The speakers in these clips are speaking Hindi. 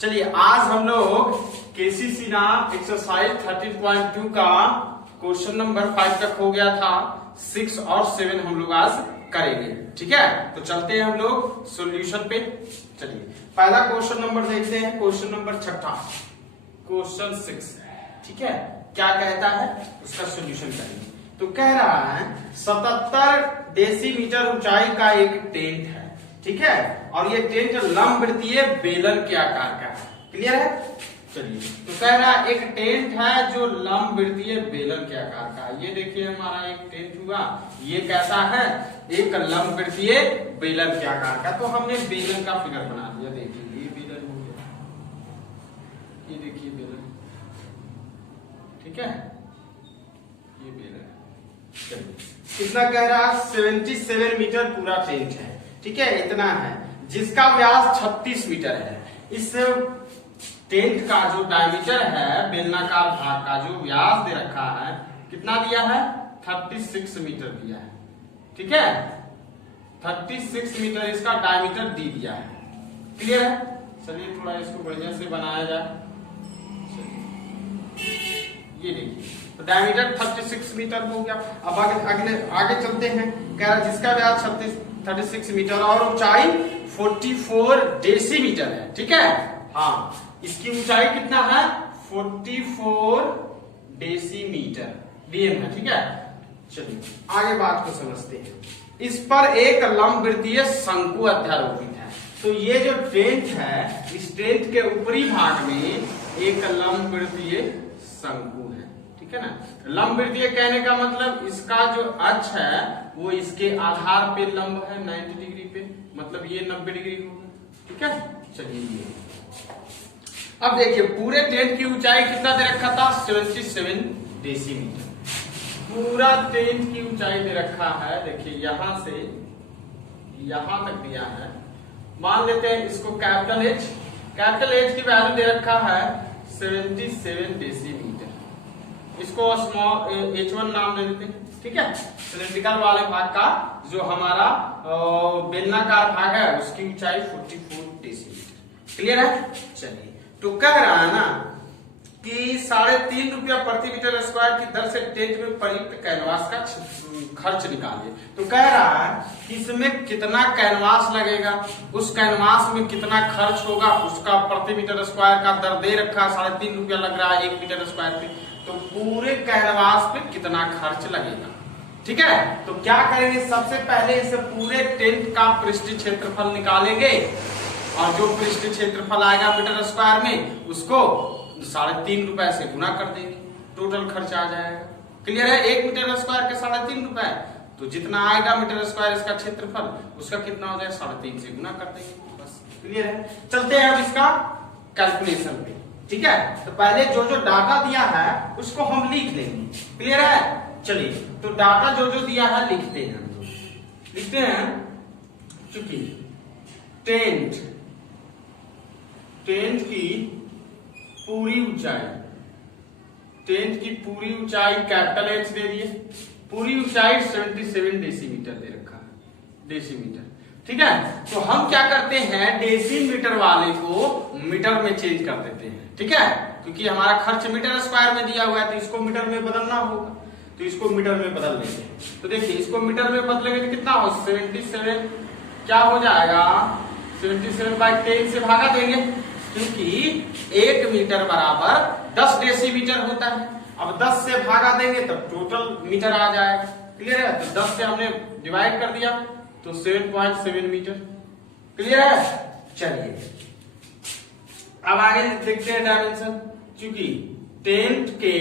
चलिए आज हम लोग केसीसी ना एक्सरसाइज 13.2 का क्वेश्चन नंबर 5 तक हो गया था। 6 और 7 हम लोग आज करेंगे। ठीक है, तो चलते हैं हम लोग सॉल्यूशन पे। चलिए पहला क्वेश्चन नंबर देखते हैं, क्वेश्चन नंबर 6, क्वेश्चन 6। ठीक है, क्या कहता है उसका सॉल्यूशन करेंगे। तो कह रहा है 77 डेसीमीटर ऊंचाई का एक टेंट है। ठीक है, और ये टेंट लंबवृत्तीय बेलन के आकार का है। क्लियर है। चलिए तो कह रहा है एक टेंट है जो लंबवृत्तीय बेलन के आकार का है। ये देखिए हमारा एक टेंट हुआ, ये कैसा है, एक लंबवृत्तीय बेलन के आकार का। तो हमने बेलन का फिगर बना दिया। देखिए ये बेलन हो गया, ये देखिए बेलन। ठीक है, ये बेलन। चलिए कितना कह रहा है, 77 मीटर पूरा टेंट है। ठीक है, इतना है, जिसका व्यास 36 मीटर है। इस टेंट का जो डायमीटर है, बेलनाकार भाग का जो व्यास दे रखा है, कितना दिया है, 36 मीटर दिया है। ठीक है, 36 मीटर इसका डायमीटर दी दिया है। क्लियर है। चलिए थोड़ा इसको बढ़िया से बनाया जाए। ये देखिए तो डायमीटर 36 मीटर हो गया। अब आगे चलते हैं। कह रहा है जिसका व्यास 36 मीटर और ऊंचाई 44 डेसीमीटर है। ठीक है, हाँ इसकी ऊंचाई कितना है, 44 डेसीमीटर डीएम है। ठीक है, चलिए आगे बात को समझते हैं। इस पर एक लंबवृत्तीय शंकु अध्यारोपित है। तो ये जो टेंट है, इस टेंट के ऊपरी भाग में एक लंबवृत्तीय शंकु है। ठीक है ना। लंबवृत्तीय कहने का मतलब इसका जो अक्ष है वो इसके आधार पे लंब है 90 डिग्री पे, मतलब ये 90 डिग्री होगा। ठीक है, चलिए ये अब देखिए पूरे टेंट की ऊंचाई कितना दे रखा था, 77 डेसीमीटर। पूरा टेंट की ऊंचाई दे रखा है, देखिए यहां से यहां तक दिया है। मान लेते हैं इसको कैपिटल एच की वैल्यू दे रखा है 77 डेसीमीटर। इसको स्मॉल h1 नाम दे देते हैं। ठीक है, सिलेंड्रिकल वाले भाग का जो हमारा बेलनाकार भाग है उसकी ऊंचाई 44 डेसीमीटर। क्लियर है। चलिए तो कह रहा है ना कि 3.5 रुपया प्रति मीटर स्क्वायर की दर से टेंट में प्रयुक्त कैनवास का खर्च निकालिए। तो कह रहा है कि इसमें कितना कैनवास लगेगा, उस कैनवास में कितना खर्च होगा, उसका प्रति मीटर स्क्वायर का दर दे रखा है, 3.5 रुपया लग रहा है 1 मीटर स्क्वायर पे। तो पूरे कैनवास पे कितना खर्च लगेगा। ठीक है, तो क्या करेंगे, सबसे पहले इस पूरे टेंट का पृष्ठीय क्षेत्रफल निकालेंगे और जो पृष्ठीय क्षेत्रफल आएगा मीटर स्क्वायर में उसको 3.5 रुपए से गुना कर देंगे, टोटल खर्च आ जाएगा। क्लियर है। 1 मीटर स्क्वायर के 3.5 रुपए, तो जितना आएगा मीटर स्क्वायर इसका क्षेत्रफल उसका कितना हो जाएगा, 3.5 से गुना कर देंगे। बस क्लियर है। चलते हैं अब इसका कैलकुलेशन पे। ठीक है, तो पहले जो जो डाटा दिया है उसको हम लिख लेंगे। क्लियर है। चलिए तो डाटा जो जो दिया है लिखते हैं। चूंकि टेंट की पूरी ऊंचाई कैपिटल एच दे दिए। पूरी ऊंचाई 77 डेसीमीटर दे रखा है, डेसीमीटर। ठीक है, तो हम क्या करते हैं, डेसीमीटर वाले को मीटर में चेंज कर देते हैं। ठीक है, क्योंकि हमारा खर्च मीटर स्क्वायर में दिया हुआ है तो इसको मीटर में बदलना होगा, तो इसको मीटर में बदल देते हैं। तो देखिए इसको मीटर में बदलेंगे तो कितना हो, 77 क्या हो जाएगा, 77/10 से भागा देंगे, क्योंकि 1 मीटर बराबर 10 डेसीमीटर होता है। अब 10 से भागा देंगे तब टोटल मीटर आ जाएगा। क्लियर है। तो 10 से हमने डिवाइड कर दिया तो 7.7 मीटर। क्लियर है। चलिए अब आगे देखते हैं डायमेंशन। क्योंकि टेंट के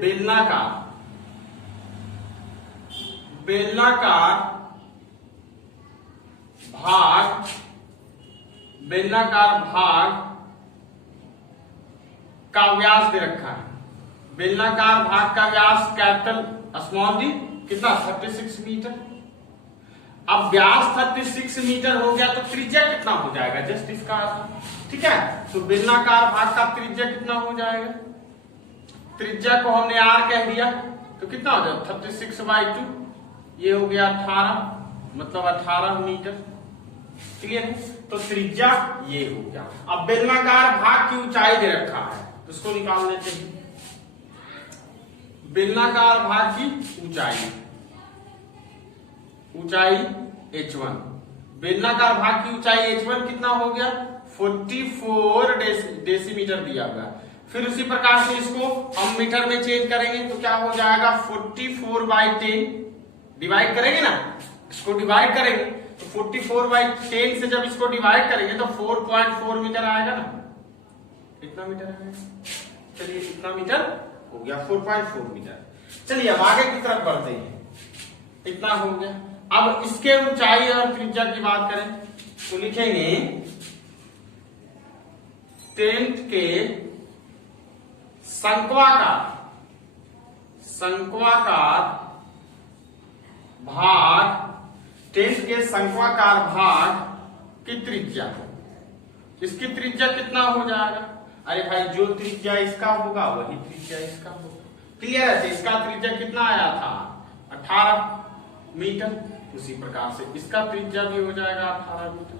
बेलनाकार भाग का व्यास दे रखा है। बेलनाकार भाग का व्यास कैपिटल स्मॉल डी कितना, 36 मीटर। अब व्यास 36 मीटर हो गया तो त्रिज्या कितना हो जाएगा, जस्ट इसका। ठीक है, तो बेलनाकार भाग का त्रिज्या कितना हो जाएगा, त्रिज्या को हमने r कह दिया तो कितना हो जाएगा, 36/2, ये हो गया 18, मतलब 18 मीटर। क्लियर है। तो त्रिज्या ये हो गया। अब बेलनाकार भाग की ऊंचाई दे रखा है तो उसको निकाल लेते हैं। बेलनाकार भाग की ऊंचाई h1, बेलनाकार भाग की ऊंचाई h1 कितना हो गया 44 डेसीमीटर दिया हुआ। फिर उसी प्रकार से इसको हम मीटर में चेंज करेंगे तो क्या हो जाएगा 44/10 डिवाइड करेंगे ना, इसको डिवाइड करेंगे तो 44/10 से जब इसको डिवाइड करेंगे तो 4.4 मीटर आएगा ना, कितना मीटर आएगा, चलिए कितना मीटर हो गया 4.4 मीटर। चलिए अब आगे की तरफ बढ़ते हैं, इतना हो गया। अब इसके ऊंचाई और त्रिज्या की बात करें तो लिखेंगे टेंट के शंक्वाकार भाग, टेंट के शंक्वाकार भाग की त्रिज्या, इसकी त्रिज्या कितना हो जाएगा, अरे भाई जो त्रिज्या इसका होगा वही त्रिज्या इसका होगा, क्लियर है। इसका त्रिज्या कितना आया था 18 मीटर, उसी प्रकार से इसका त्रिज्या भी हो जाएगा 18 मीटर,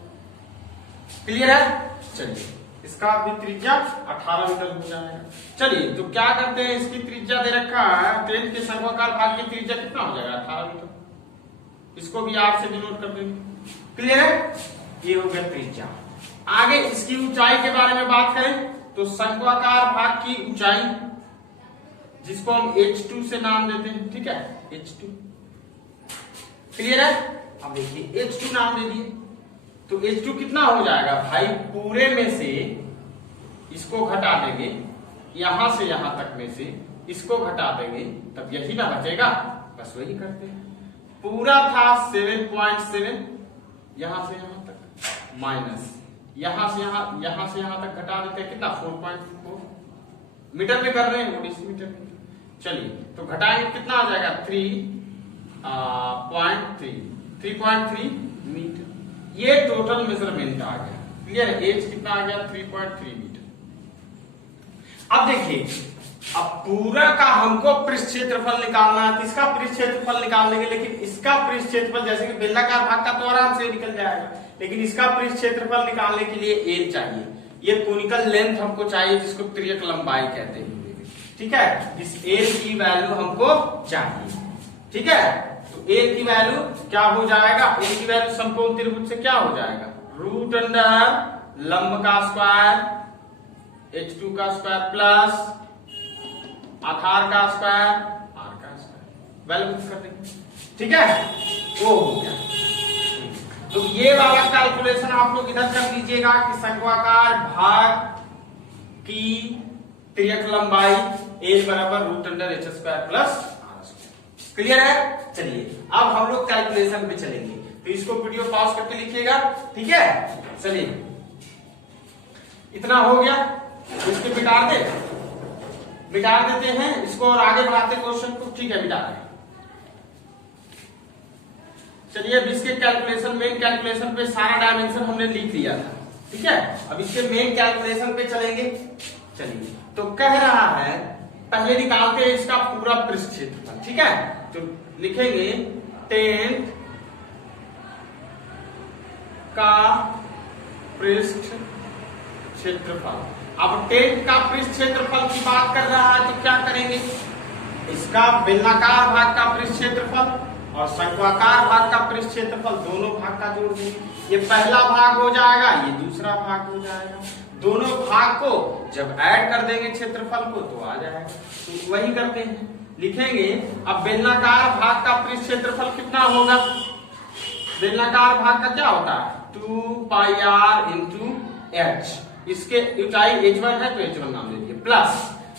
क्लियर है। चलिए इसका भी त्रिज्या 18 मीटर हो जाएगा। चलिए तो क्या करते हैं, इसकी त्रिज्या दे रखा है, टेंट के शंक्वाकार भाग की त्रिज्या कितना हो जाएगा 18 मीटर, इसको भी आप से डिनोट कर देंगे, क्लियर है। ये हो गया त्रिज्या। आगे इसकी ऊंचाई के बारे में बात करें तो शंक्वाकार भाग की ऊंचाई, जिसको हम h2 से नाम देते हैं, ठीक है h2, क्लियर है। अब देखिए h2 नाम दे दिए तो h2 कितना हो जाएगा भाई, पूरे में से इसको घटा देंगे, यहां से यहां तक में से इसको घटा देंगे तब यही ना बचेगा, बस वही करते हैं। पूरा था 7.7, यहां से यहां तक माइनस, यहां से यहां तक घटा देते हैं कितना 4.4 मीटर में कर रहे हैं, डेसीमीटर में। चलिए तो घटाएंगे कितना आ जाएगा 3.3 मीटर, ये टोटल मेजरमेंट आ गया, क्लियर है। एज कितना आ गया 3.3 मीटर। अब देखिए अब पूरा का हमको पृष्ठ क्षेत्रफल निकालना है, तो इसका पृष्ठ क्षेत्रफल निकाल लेंगे, लेकिन इसका पृष्ठ क्षेत्रफल जैसे कि बेलनाकार भाग का तो आराम से निकल जाएगा, लेकिन इसका पृष्ठ क्षेत्रफल निकालने के लिए एल चाहिए, ये कोनिकल लेंथ हमको चाहिए जिसको त्रियक लंबाई कहते हैं, ठीक है। इस एल की वैल्यू हमको चाहिए, ठीक है। तो एल की वैल्यू क्या हो जाएगा, एल की वैल्यू समकोण त्रिभुज से क्या हो जाएगा, रूट अंडर लंब का स्क्वायर h2 का स्क्वायर प्लस आधार का स्क्वायर r का स्क्वायर, वैल्यू पुट कर देंगे, ठीक है, वो हो गया। तो ये वाला कैलकुलेशन आप लोग इधर कर लीजिएगा कि शंक्वाकार भाग की त्रियक लंबाई एल बराबर root under h square plus r square, clear है। चलिए अब हम लोग कैलकुलेशन पे चलेंगे, तो इसको वीडियो पॉज करके लिखिएगा, ठीक है। चलिए इतना हो गया, इसके मिटा देते हैं इसको और आगे बढ़ाते क्वेश्चन को, ठीक है मिटा दें। चलिए अब इसके कैलकुलेशन, मेन कैलकुलेशन पे सारा डायमेंशन हमने लिख लिया था, ठीक है। अब इसके मेन कैलकुलेशन पे चलेंगे। चलिए तो कह रहा है पहले निकालते हैं इसका पूरा पृष्ठ क्षेत्रफल, ठीक है। तो लिखेंगे टेंट का पृष्ठ क्षेत्रफल। अब टेंट का पृष्ठ क्षेत्रफल की बात कर रहा है तो क्या करेंगे, इसका बेलनाकार भाग का पृष्ठ क्षेत्रफल और शंक्वाकार भाग का पृष्ठ क्षेत्रफल दोनों भाग का जोड़ देंगे, ये पहला भाग हो जाएगा, ये दूसरा भाग हो जाएगा, दोनों भाग को जब ऐड कर देंगे क्षेत्रफल को तो आ जाएगा, तो वही करते हैं, लिखेंगे। अब बेलनाकार भाग का पृष्ठ क्षेत्रफल कितना होगा, बेलनाकार भाग का क्या होता है 2πr इंटू h, इसके ऊंचाई h1 है तो h1 नाम दे दिए, प्लस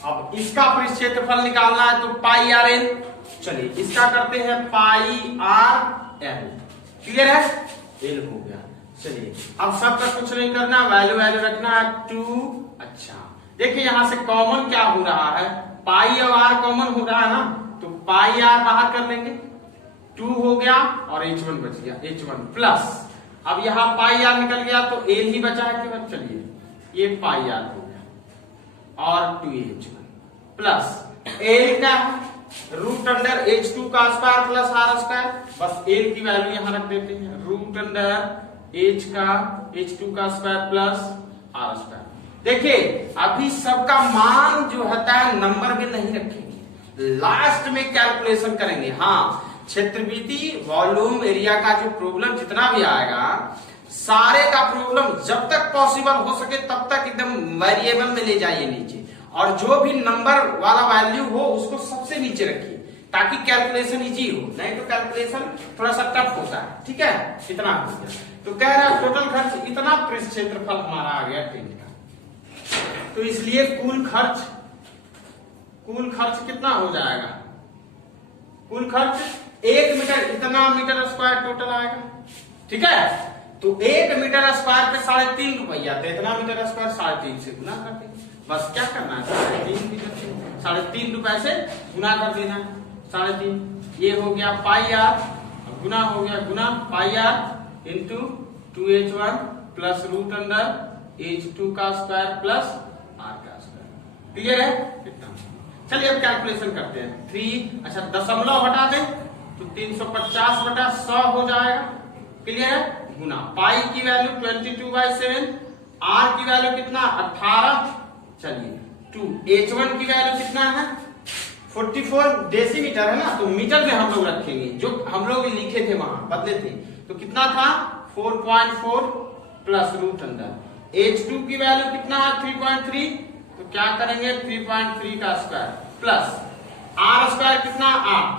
अब इसका पृष्ठ क्षेत्रफल निकालना है तो πrl, चलिए इसका करते हैं πrl, क्लियर है, l हो गया। चलिए अब सबका कुछ नहीं करना, वैल्यू रखना है 2। अच्छा देखिए यहां से कॉमन क्या हो रहा है, पाई और r कॉमन हो रहा है ना, तो पाई r बाहर कर लेंगे, 2 हो गया और h1 बच गया, h1 प्लस अब यहाँ पाई r निकल गया तो l ही बचा है केवल, चलिए ये पाई r हो गया और 2h1 प्लस l का रूट अंडर h2 का स्क्वायर प्लस r स्क्वायर, बस l की वैल्यू यहां रख देते हैं, रूट अंडर h का h2 का स्क्वायर प्लस r स्क्वायर। देखिए अभी सबका मान जो होता है नंबर में नहीं रखेंगे, लास्ट में कैलकुलेशन करेंगे। हाँ, क्षेत्रफीति वॉल्यूम एरिया का जो प्रॉब्लम जितना भी आएगा, सारे का प्रॉब्लम जब तक पॉसिबल हो सके तब तक एकदम वेरिएबल में ले जाइए नीचे, और जो भी नंबर वाला वैल्यू हो उसको सबसे नीचे रखिए ताकि कैलकुलेशन इजी हो, नहीं तो कैलकुलेशन थोड़ा सा टफ होता है। ठीक है, इतना हो गया। तो कह रहा है टोटल खर्च इतना पृष्ठ क्षेत्रफल हमारा आ गया टेंट का, तो इसलिए कुल खर्च कितना हो जाएगा? कुल खर्च 1 मीटर, इतना मीटर स्क्वायर टोटल आएगा। ठीक है, तो 1 मीटर स्क्वायर पे 3.5 रुपया, तो इतना मीटर स्क्वायर 3.5 से गुना कर देंगे। बस क्या करना है, 3.5 मीटर से 3.5 रुपए से गुना कर देना है 3.5। ये हो गया पाई आर, गुना हो गया गुना pi r into 2h1 plus root under h2 का स्क्वायर प्लस r का स्क्वायर। क्लियर है? कितना? चलिए अब कैलकुलेशन करते हैं। 3, अच्छा दशमलव हटा दें तो 350 बटा 100 हो जाएगा। क्लियर है? गुना पाई की वैल्यू 22/7, r की वैल्यू कितना 18। चलिए 2, h1 की वैल्यू कितना है 44 डेसीमीटर है ना, तो मीटर में हम लोग रखेंगे, जो हम लोग लिखे थे वहां बदले थे, तो कितना था 4.4 प्लस रूट अंडर। h2 की वैल्यू कितना है 3.3, तो क्या करेंगे 3.3 का स्क्वायर प्लस r स्क्वायर कितना 8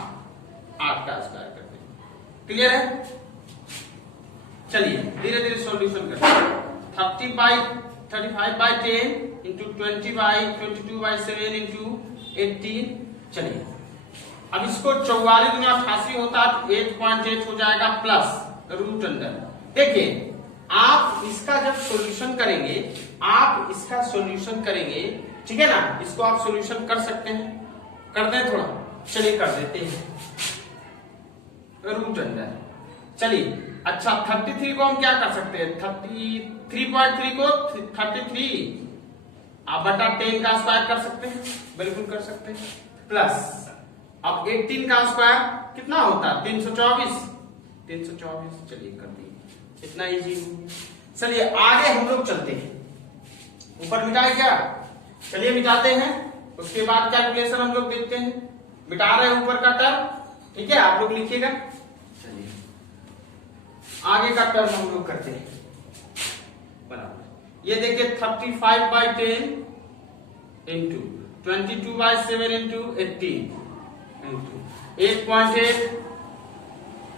का स्क्वायर करते हैं। क्लियर है? चलिए धीरे धीरे सॉल्यूशन करते हैं। 35/10 इंटू 22/7 इंटू 18। चलिए अब इसको 44 गुना 88 होता है तो 8.8 हो जाएगा प्लस रूट अंडर। देखिए आप इसका जब सॉल्यूशन करेंगे, ठीक है ना, इसको आप सॉल्यूशन कर सकते हैं, कर दें थोड़ा, चलिए कर देते हैं रूट अंडर। चलिए अच्छा 33 को हम क्या कर सकते हैं, 3.3 को 33 आप बटा 10 का स्क्वायर कर सकते हैं, बिल्कुल कर सकते हैं, प्लस अब 18 का स्क्वायर कितना होता है 324। चलिए कर दिए, इतना इजी हो गया। चलिए आगे हम लोग चलते हैं, ऊपर मिटाए क्या, चलिए मिटाते हैं, उसके बाद कैलकुलेशन हम लोग देखते हैं। मिटा रहे हैं ऊपर का टर्म, ठीक है, आप लोग लिखिएगा। चलिए आगे का टर्म हम लोग करते हैं बराबर। ये देखिए 35/10 इंटू 22/7 इंटू 18 इंटू 8.8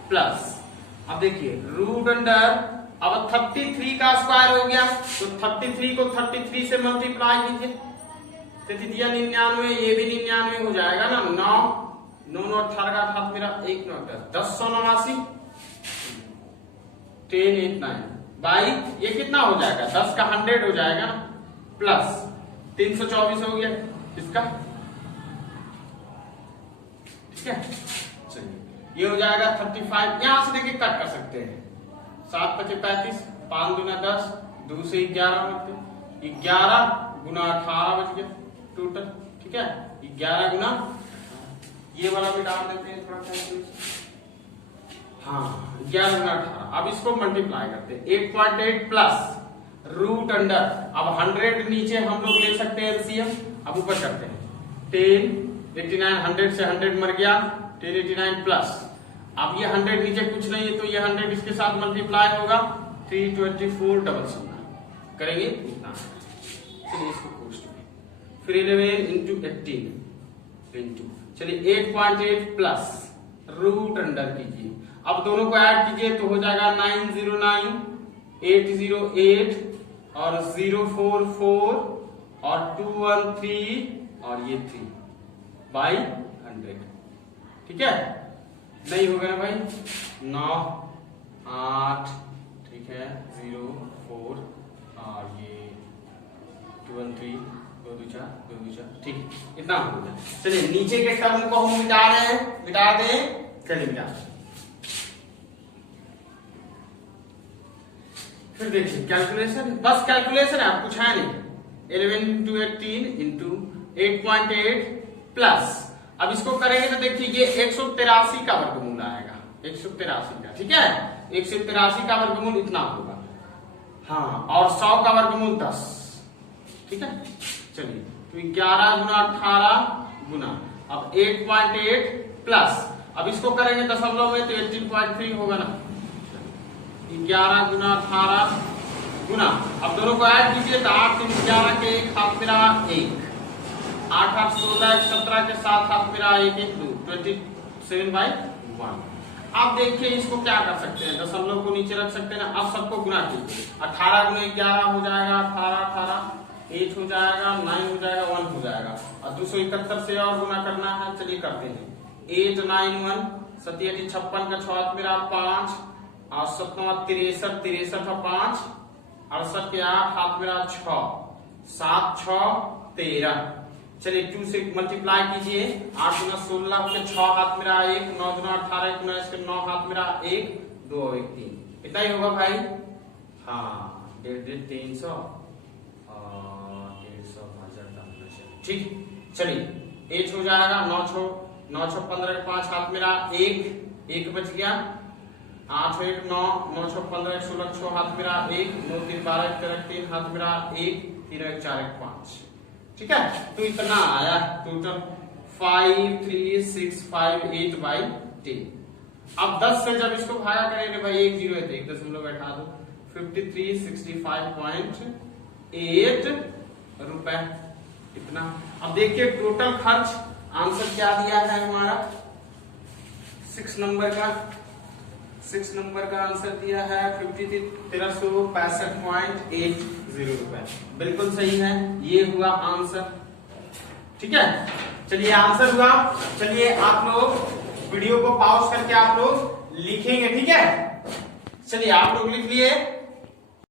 प्लस, अब देखिए रूट अंडर, अब 33 का स्क्वायर हो गया तो 33 को 33 से मल्टीप्लाई कीजिए, 99, ये भी 99 हो जाएगा ना, 9 18 का हाथ मेरा 1 9 10 10 10 8 9 बाई, ये कितना हो जाएगा 10 का 100 हो जाएगा ना, प्लस 324 हो गया इसका। ठीक है, चलिए ये हो जाएगा 35। यहां से देखिए कट कर सकते हैं, 7 × 5 = 35, 5 × 10, 2 से 11 बनते, 11 गुना 18 बच गया टोटल। ठीक है, 11 गुना, ये वाला भी डाल देते हैं थोड़ा कैलकुलेशन। हाँ 11 गुना 18, अब इसको मल्टीप्लाई करते हैं 8.8 प्लस रूट अंडर, अब 100 नीचे हम लोग ले सकते हैं एलसीएम, अब ऊपर करते हैं 10 89, 100 से 100 मर गया, 1089 प्लस, अब ये 100 नीचे कुछ नहीं है तो ये 100 इसके साथ मल्टीप्लाई होगा 324 डबल सम करेंगे इतना। चलिए इसको कोष्ट में फिर 11 इंटू 18 इंटू, चलिए 8.8 प्लस रूट अंडर कीजिए, अब दोनों को ऐड कीजिए तो हो जाएगा 909 808 और 044 और 213 और ये 3/100। ठीक है, नहीं होगा ना भाई, 9 8, ठीक है 0 4 और ये 2 1 3 2 2 4 2 2 4, ठीक इतना हो गया। चलिए नीचे के टर्म को हम मिटा रहे हैं, मिटा दें, चलिए मिटा। फिर देखिए कैलकुलेशन, बस कैलकुलेशन है, कुछ है नहीं। 11 × 18 इंटू 8.8 प्लस, अब इसको करेंगे तो देखिए ये 183 का वर्गमूल आएगा, 183 का। ठीक है, 183 का वर्गमूल इतना होगा, हाँ, और 100 का वर्गमूल 10। ठीक है, चलिए तो 11 गुना 18 गुना अब 8.8 प्लस, अब इसको करेंगे दशमलव में तो 18.3 होगा ना। 11 गुना 18 गुना, अब दोनों को ऐड कीजिए तो 8 3 11 के 1 हाथ मेरा 1, 8 8 16 17 के 7 हाथ मेरा 1 1 2 27/1। अब देखिए इसको क्या कर सकते हैं, दशमलव को नीचे रख सकते हैं ना। अब सबको गुना कीजिए, 18 गुना 11 हो जाएगा 18 18, 8 हो जाएगा 9 हो जाएगा 1 हो जाएगा, और 271 से और गुना करना है। चलिए करते हैं, 8 9 1 7 8 56 का 6 मेरा 5, और 7 9 63 63 और 5 68 के 8 हाथ मेरा 6, 7 6 13। चलिए 2 से मल्टीप्लाई कीजिए, 8 गुना 16 के 6 हाथ मेरा 1, 9 गुना 18 गुना इसके 9 हाथ मेरा 1 2 1 3, इतना ही होगा भाई। हाँ 1.5 300 और 150। ठीक, चलिए 8 हो जाएगा, 9 6 15 के 5 हाथ मेरा 1 बच गया, 8 1 9 9 6 15 16 6 हाथ मेरा 1 9 3 12 13 3 हाथ मेरा 1 3 1 4 1 5। ठीक है, तो इतना आया टोटल 5365/10। अब 10 से जब इसको भागा करेंगे भाई 1 0 है तो 1 दशमलव बैठा दो, 5365.8 रुपए इतना। अब देखिए टोटल खर्च आंसर क्या दिया है हमारा, 6 नंबर का आंसर दिया है 5365.80 रुपए, बिल्कुल सही है, ये हुआ आंसर। ठीक है, चलिए आंसर हुआ। चलिए आप लोग वीडियो को पॉज करके आप लोग लिखेंगे। ठीक है, चलिए आप लोग लिख लिए।